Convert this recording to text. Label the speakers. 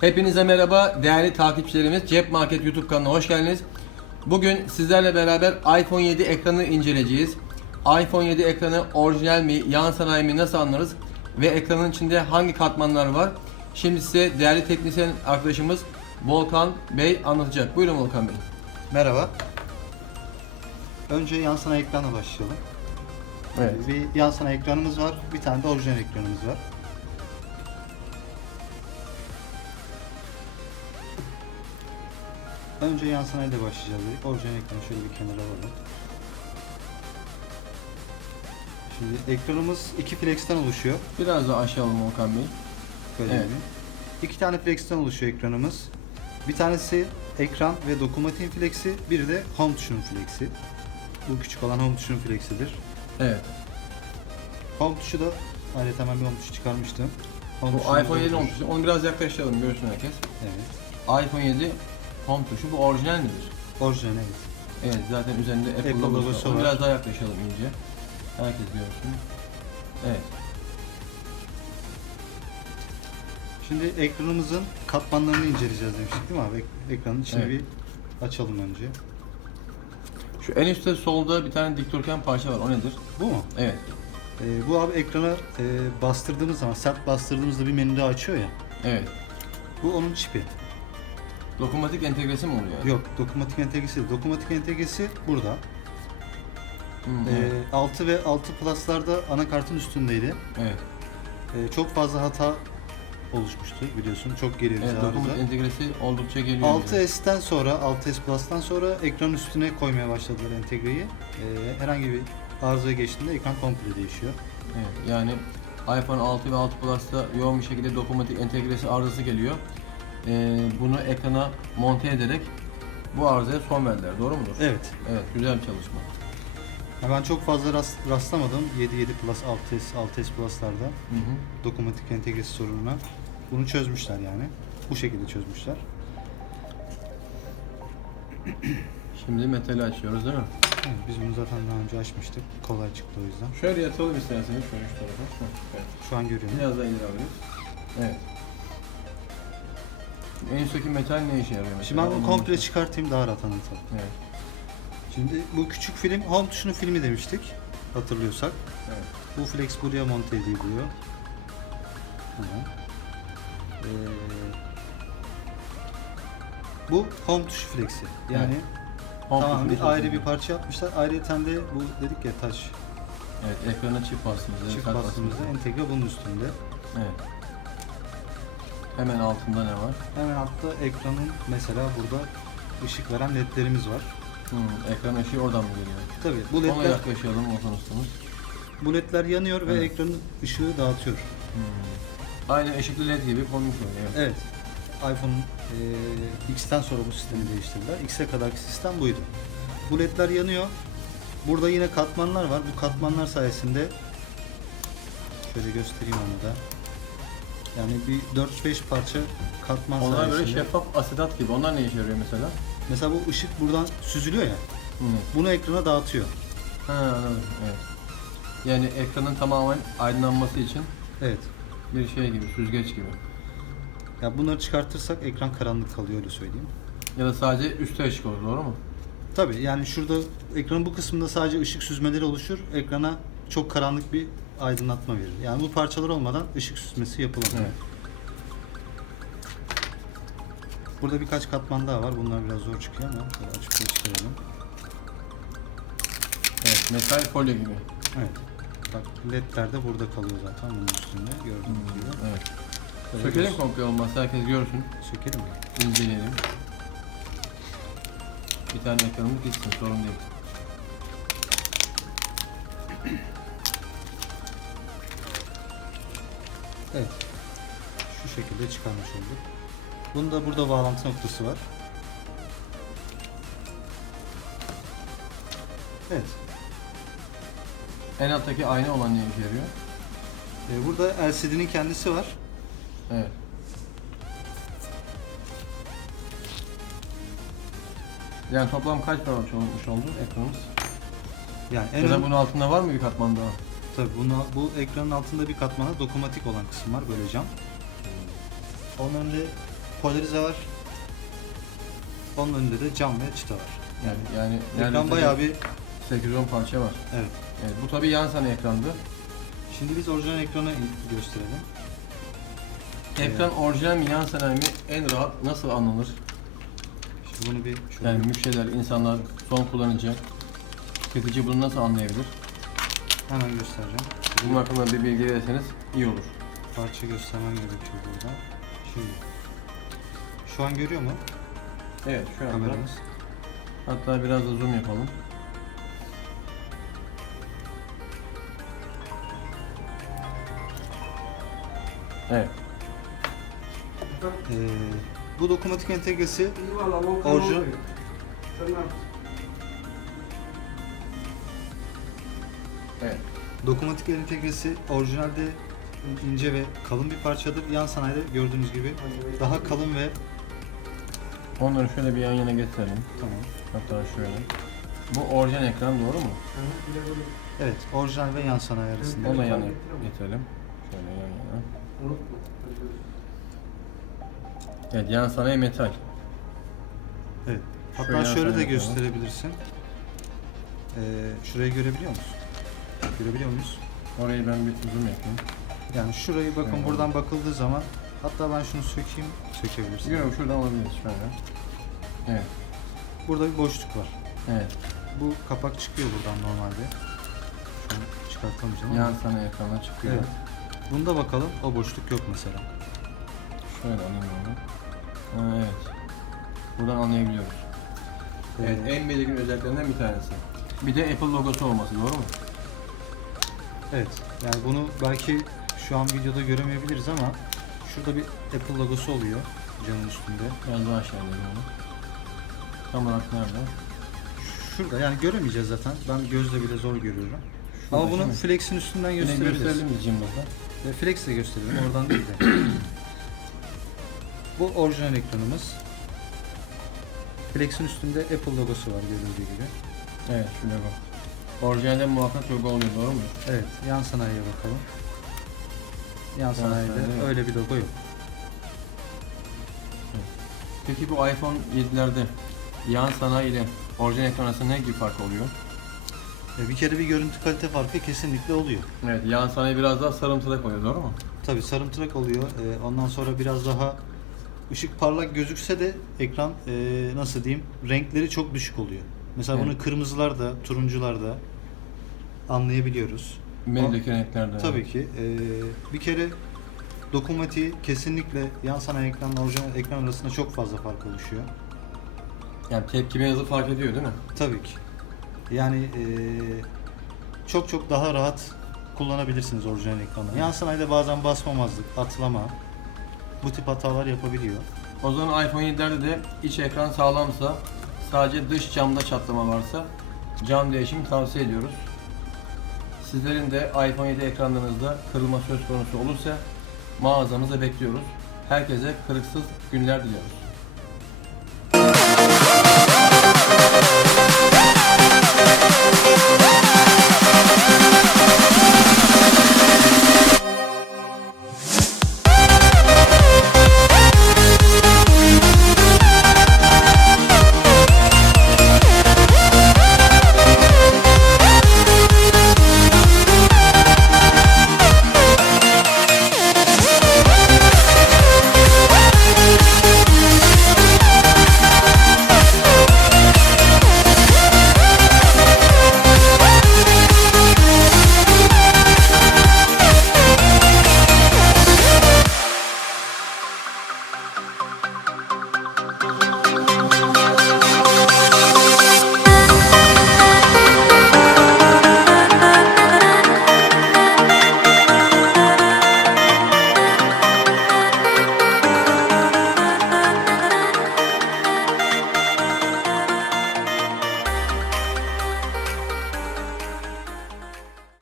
Speaker 1: Hepinize merhaba değerli takipçilerimiz. Cep Market YouTube kanalına hoş geldiniz. Bugün sizlerle beraber iPhone 7 ekranı inceleyeceğiz. iPhone 7 ekranı orijinal mi, yan sanayi mi nasıl anlarız ve ekranın içinde hangi katmanlar var? Şimdi size değerli teknisyen arkadaşımız Volkan Bey anlatacak. Buyurun Volkan Bey.
Speaker 2: Merhaba. Önce yan sanayi ekranla başlayalım.
Speaker 1: Evet.
Speaker 2: Bir yan sanayi ekranımız var, bir tane de orijinal ekranımız var. Önce yan sanayiyle başlayacağız dedik. Orijinal ekranı şöyle bir kenara alalım. Şimdi ekranımız iki flex'ten oluşuyor.
Speaker 1: Biraz daha aşağı alalım Volkan Bey.
Speaker 2: Böyle
Speaker 1: Evet.
Speaker 2: diyeyim. İki tane flex'ten oluşuyor ekranımız. Bir tanesi ekran ve dokunmatik flex'i, biri de home tuşunun flex'i. Bu küçük olan home tuşunun flexidir.
Speaker 1: Evet.
Speaker 2: Home tuşu da ayrıca hemen bir home tuşu çıkarmıştım. Home
Speaker 1: Bu iPhone 7
Speaker 2: home
Speaker 1: home
Speaker 2: tuş.
Speaker 1: tuşu. Onu biraz yaklaştıralım görsün herkes.
Speaker 2: Evet.
Speaker 1: iPhone 7 home tuşu bu orijinal midir?
Speaker 2: Orijinal evet.
Speaker 1: Evet zaten üzerinde Apple,
Speaker 2: Apple
Speaker 1: logosu,
Speaker 2: logosu
Speaker 1: var. Biraz daha yaklaşalım iyice. Herkes görsün. Evet.
Speaker 2: Şimdi ekranımızın katmanlarını inceleyeceğiz demiştik değil mi abi? Ek- Ekranın içini
Speaker 1: Evet.
Speaker 2: bir açalım önce.
Speaker 1: Şu en üstte solda bir tane dikdörtgen parça var. O nedir?
Speaker 2: Bu mu?
Speaker 1: Evet.
Speaker 2: Ee, bu abi ekrana e, bastırdığımız zaman, sert bastırdığımızda bir menü daha açıyor ya.
Speaker 1: Evet.
Speaker 2: Bu onun çipi.
Speaker 1: Dokunmatik entegresi mi oluyor?
Speaker 2: Yok, dokunmatik entegresi değil. Dokunmatik entegresi burada.
Speaker 1: Hmm,
Speaker 2: Ee,
Speaker 1: evet.
Speaker 2: 6 ve 6 Plus'larda anakartın üstündeydi.
Speaker 1: evet.
Speaker 2: Ee, çok fazla hata oluşmuştu biliyorsun. Çok bize
Speaker 1: Evet, dokunmatik
Speaker 2: arıza.
Speaker 1: entegresi oldukça geliyor. bize.
Speaker 2: 6S'ten sonra, 6S Plus'tan sonra ekranın üstüne koymaya başladılar entegreyi. Ee, herhangi bir arızaya geçtiğinde ekran komple değişiyor.
Speaker 1: Evet. Yani iPhone 6 ve 6 Plus'ta yoğun bir şekilde dokunmatik entegresi arızası geliyor. Ee, bunu ekrana monte ederek bu arızaya son verdiler. Doğru mudur?
Speaker 2: Evet.
Speaker 1: Evet. Güzel bir çalışma.
Speaker 2: Ben çok fazla rast- rastlamadım 7, 7 Plus, 6S, 6S Plus'larda
Speaker 1: Hı hı.
Speaker 2: dokunmatik entegresi sorununa. Bunu çözmüşler yani. Bu şekilde çözmüşler.
Speaker 1: Şimdi metali açıyoruz değil mi?
Speaker 2: Evet, biz bunu zaten daha önce açmıştık. Kolay çıktı o yüzden.
Speaker 1: Şöyle yatalım isterseniz şöyle şu tarafa. Hı, Evet.
Speaker 2: Şu an görüyorum.
Speaker 1: Biraz daha ileri alıyoruz. Evet. En üstteki metal ne işe yarıyor mesela?
Speaker 2: Şimdi ben bunu komple çıkartayım daha rahat anlatalım.
Speaker 1: Evet.
Speaker 2: Şimdi bu küçük film home tuşunun filmi demiştik hatırlıyorsak.
Speaker 1: Evet.
Speaker 2: Bu flex buraya monte ediliyor. Hemen. Ee, bu home tuşu flexi. Yani
Speaker 1: Home
Speaker 2: tamam bir
Speaker 1: çok
Speaker 2: ayrı bir parça yapmışlar. Ayrıca de bu dedik ya touch
Speaker 1: Evet, ekrana çift bastığımızda,
Speaker 2: çift
Speaker 1: kart
Speaker 2: bastığımızda entegre bunun üstünde.
Speaker 1: Evet. Hemen altında ne var?
Speaker 2: Hemen altta ekranın mesela burada ışık veren ledlerimiz var.
Speaker 1: Hmm, ekran ışığı oradan mı geliyor?
Speaker 2: Tabii bu
Speaker 1: Ona
Speaker 2: ledler,
Speaker 1: yaklaşalım Volkan ustamız.
Speaker 2: bu ledler yanıyor ve
Speaker 1: Evet.
Speaker 2: ekranın ışığı dağıtıyor.
Speaker 1: Hmm. Aynı ışıklı led gibi konmuş oluyor. Evet.
Speaker 2: İPhone eee, X'ten sonra bu sistemi değiştirdiler. X'e kadarki sistem buydu. Bu ledler yanıyor. Burada yine katmanlar var. Bu katmanlar sayesinde şöyle göstereyim onu da. Yani bir 4-5 parça katman
Speaker 1: Onlar
Speaker 2: sayesinde.
Speaker 1: böyle şeffaf asetat gibi. Onlar ne işe yarıyor mesela?
Speaker 2: Mesela bu ışık buradan süzülüyor ya.
Speaker 1: Hmm.
Speaker 2: Bunu ekrana dağıtıyor.
Speaker 1: Ha anladım. Evet. Yani ekranın tamamen aydınlanması için
Speaker 2: Evet.
Speaker 1: bir şey gibi, süzgeç gibi.
Speaker 2: Ya bunları çıkartırsak ekran karanlık kalıyor öyle söyleyeyim.
Speaker 1: Ya da sadece üstte ışık olur, doğru mu?
Speaker 2: Tabii yani şurada ekranın bu kısmında sadece ışık süzmeleri oluşur. Ekrana çok karanlık bir aydınlatma verir. Yani bu parçalar olmadan ışık süzmesi yapılamıyor.
Speaker 1: Evet.
Speaker 2: Burada birkaç katman daha var. Bunlar biraz zor çıkıyor ama şöyle açıp gösterelim.
Speaker 1: Evet, metal folyo gibi.
Speaker 2: Evet. Bak ledler de burada kalıyor zaten bunun üstünde gördüğünüz gibi.
Speaker 1: Evet.
Speaker 2: Böyle
Speaker 1: Sökelim
Speaker 2: göz-
Speaker 1: komple olmazsa herkes görsün,
Speaker 2: Sökelim
Speaker 1: inceleyelim. Bir tane ekranımız gitsin, sorun değil.
Speaker 2: Evet. Şu şekilde çıkarmış olduk. Bunun da burada bağlantı noktası var. Evet.
Speaker 1: En alttaki ayna olan ne işe yarıyor?
Speaker 2: Ee, burada LCD'nin kendisi var.
Speaker 1: Evet. Yani toplam kaç parça olmuş oldu ekranımız?
Speaker 2: Yani en
Speaker 1: ya da
Speaker 2: ön-
Speaker 1: bunun altında var mı bir katman daha?
Speaker 2: Tabii bunu, bu ekranın altında bir katmana dokunmatik olan kısım var böyle cam. Onun önünde polarize var. Onun önünde de cam ve çıta var. Yani
Speaker 1: Yani
Speaker 2: ekran
Speaker 1: neredeyse
Speaker 2: bayağı bir
Speaker 1: 8-10 parça var.
Speaker 2: evet.
Speaker 1: Evet, bu tabii yan sana ekrandı.
Speaker 2: Şimdi biz orijinal ekranı in- gösterelim.
Speaker 1: Ekran orijinal mi yan sanayi mi en rahat nasıl anlanır?
Speaker 2: Şimdi bunu bir şöyle
Speaker 1: Yani müşteriler, insanlar, son kullanıcı, tüketici bunu nasıl anlayabilir?
Speaker 2: Hemen göstereceğim.
Speaker 1: Bunun hakkında bir bilgi verirseniz iyi olur.
Speaker 2: Parça göstermem gerekiyor burada. Şimdi şu an görüyor mu
Speaker 1: Evet şu anda.
Speaker 2: kameramız?
Speaker 1: Hatta biraz da zoom yapalım. Evet.
Speaker 2: Ee, bu dokunmatik entegresi Orijinal- dokunmatik entegresi orijinalde ince ve kalın bir parçadır. Yan sanayide gördüğünüz gibi daha kalın ve
Speaker 1: Onları şöyle bir yan yana getirelim.
Speaker 2: tamam.
Speaker 1: Hatta şöyle. Bu orijinal ekran doğru mu?
Speaker 2: Evet, orijinal ve yan sanayi arasında.
Speaker 1: Onu da yana getirelim. Şöyle yan yana. Evet yan sanayi metal.
Speaker 2: Evet. Hatta
Speaker 1: Şöyle
Speaker 2: şöyle de
Speaker 1: sanayi
Speaker 2: gösterebilirsin. Ee, şurayı görebiliyor musun? Görebiliyor muyuz?
Speaker 1: Orayı ben bir zoom yapayım.
Speaker 2: Yani şurayı bakın
Speaker 1: Evet.
Speaker 2: buradan bakıldığı zaman hatta ben şunu sökeyim, sökebilirsin.
Speaker 1: Görüyorum şuradan alabiliriz şöyle. Evet.
Speaker 2: Burada bir boşluk var.
Speaker 1: Evet.
Speaker 2: Bu kapak çıkıyor buradan normalde. Şu an çıkartamayacağım ama.
Speaker 1: Yan sanayi ekrana çıkıyor.
Speaker 2: Evet. Bunda bakalım o boşluk yok mesela.
Speaker 1: Şöyle alayım onu. Ha, evet. Buradan anlayabiliyoruz. Evet,
Speaker 2: Ee,
Speaker 1: en belirgin özelliklerinden bir tanesi. Bir de Apple logosu olması doğru mu?
Speaker 2: Evet. Yani bunu belki şu an videoda göremeyebiliriz ama şurada bir Apple logosu oluyor camın üstünde.
Speaker 1: Biraz daha aşağıya onu. Tam olarak nerede?
Speaker 2: Şurada yani göremeyeceğiz zaten. Ben gözle bile zor görüyorum.
Speaker 1: Şurada
Speaker 2: Ama bunu
Speaker 1: mi?
Speaker 2: flex'in üstünden gösterebiliriz.
Speaker 1: gösterelim mi cimbalda?
Speaker 2: Ve flex de gösterelim oradan değil de. Bu orijinal ekranımız. Flex'in üstünde Apple logosu var görüldüğü gibi.
Speaker 1: Evet, şu logo. Orijinalde muhakkak logo oluyor doğru mu?
Speaker 2: Evet, yan sanayiye bakalım. Yan sanayide
Speaker 1: yok.
Speaker 2: öyle bir logo yok.
Speaker 1: Peki bu iPhone 7'lerde yan sanayi ile orijinal ekran arasında ne gibi fark oluyor?
Speaker 2: E, bir kere bir görüntü kalite farkı kesinlikle oluyor.
Speaker 1: Evet, yan sanayi biraz daha sarımtırak oluyor doğru mu?
Speaker 2: Tabi sarımtırak oluyor. E, ondan sonra biraz daha ışık parlak gözükse de ekran e, nasıl diyeyim renkleri çok düşük oluyor. Mesela bunu kırmızılarda, turuncularda anlayabiliyoruz.
Speaker 1: Menüdeki renklerde.
Speaker 2: Tabii ki. e, bir kere dokunmatiği kesinlikle yan sanayi ekranla orijinal ekran arasında çok fazla fark oluşuyor.
Speaker 1: Yani tepkime hızı fark ediyor değil mi?
Speaker 2: Tabii ki. Yani e, çok çok daha rahat kullanabilirsiniz orijinal ekranı. Yan sanayide bazen basmamazlık, atlama bu tip hatalar yapabiliyor.
Speaker 1: O zaman iPhone 7'lerde de iç ekran sağlamsa, sadece dış camda çatlama varsa cam değişimi tavsiye ediyoruz. Sizlerin de iPhone 7 ekranlarınızda kırılma söz konusu olursa mağazamıza bekliyoruz. Herkese kırıksız günler diliyoruz.